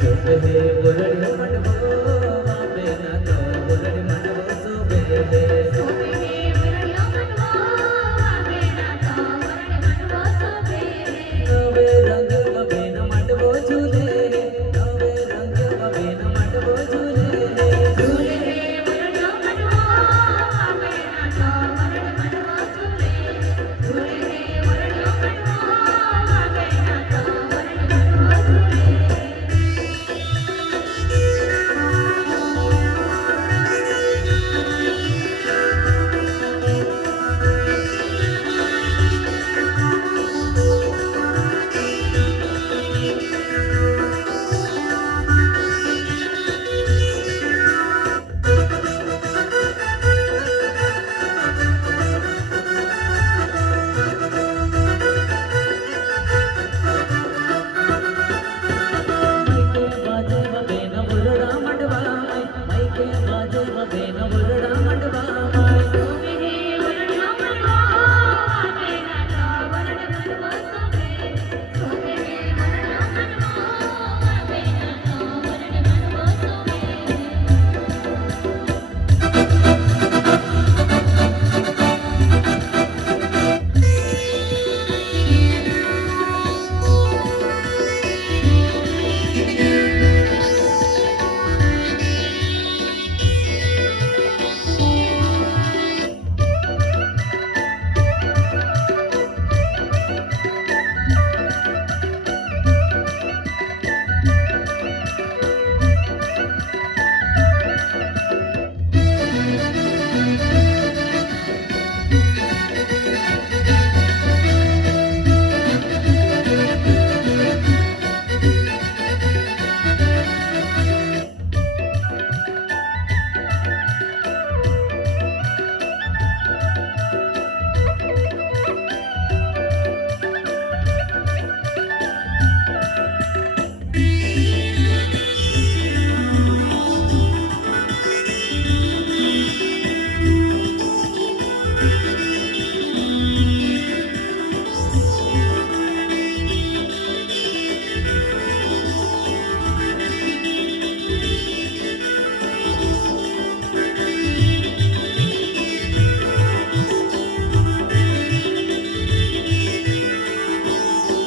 सोबे हे बोरडी मंडपो वापे ना तो बोरडी मंडपो सोबे हे सोबे हे वरड्यो मंडपो वागे ना तो वरड मंडपो सोबे नवे रंग वबेन मंडपो झूले नवे रंग वबेन मंडपो झूले झूले हे वरड्यो मंडपो वागे ना तो वरड मंडपो झूले झूले हे वरड्यो मंडपो वागे ना तो वरड मंडपो झूले मायके बाजे वबेन बोरडा मंडपा मायके बाजे वबेन बोरडा मंडपा सोबे हे वरड्यो मंडपो वागे ना तो वरड मंडपो सोबे सोबे हे वरड्यो मंडपो वागे ना तो वरड मंडपो सोबे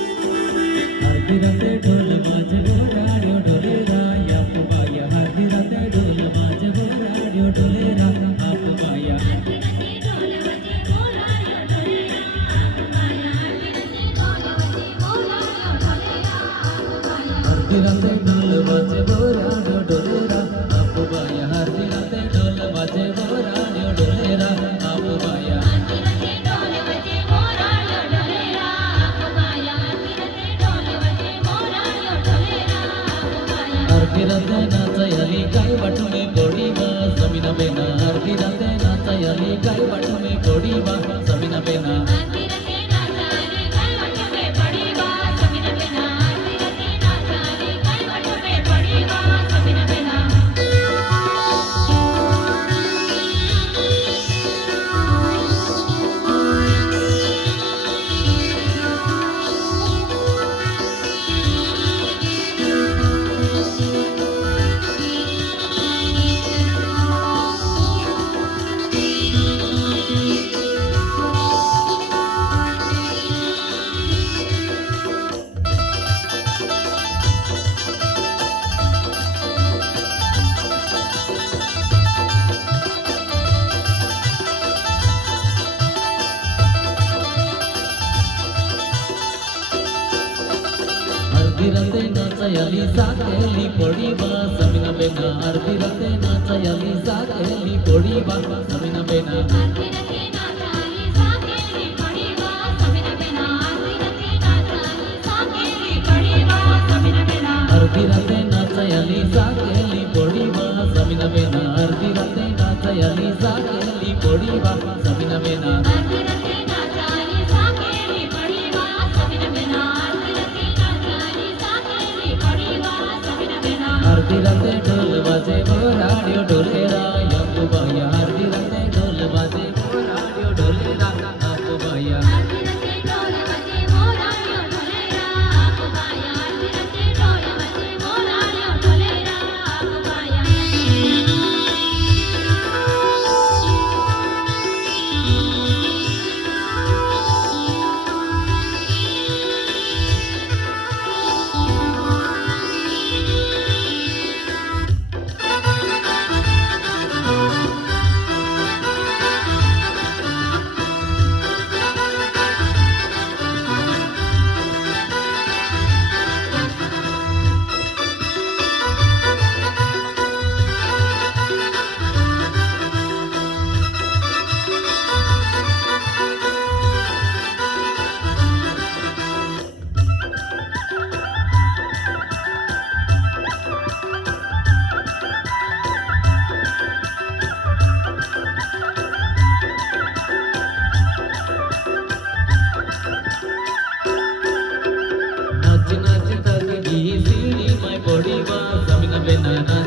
हारती राते ढोल माझे बोराड्यो ढोलेरा याप बाया हारती राते ढोल माझे बोराड्यो ढोलेरा आप बाया रते ढोल बजे बोलायो ढोलेरा आप बाया रते ढोल बजे बोलायो ढोलेरा आप बाया हारती राते ढोल माझे बोराड्यो ढोलेरा आप बाया हारती राते ढोल माझे बोराड्यो ढोलेरा आप बाया रते ढोल बजे बोलायो ढोलेरा आप बाया रते ढोल बजे बोलायो ढोलेरा आप बाया हारती राते नाचयाली काय वाटुमे कोडीबा समीना बेना हारती राते नाचयाली काय वाटुमे कोडीबा समीना बेना आरती रते नाचाले काय वाटवे पडीबा समीना बेना आरती रते नाचाले काय वाटवे पडीबा समीना बेना अर्धी राते नाचयाली साकेली पोडीबा समीना बेना अर्धी राते नाचयाली साकेली पोडीबा समीना बेना आरती रते नाचाले साकेली पडीबा समीना बेना आरती रते नाचाले साकेली पडीबा समीना बेना अर्धी राते नाचयाली साकेली पोडीबा समीना बेना अर्धी राते नाचयाली साकेली पोडीबा समीना बेना आरती रते नाचाले साकेली पडीबा समीना बेना आरती रते नाचाले साकेली पडीबा समीना बेना अर्धी राते ढोल बाजे बोराड्यो ढोलेरा याप बाया अर्धी राते ढोल बाजे बोराड्यो ढोलेरा आप बाया आरती रते ढोल बजे बोलायो ढोलेरा आप बाया आरती रते ढोल बजे बोलायो સમીના બેના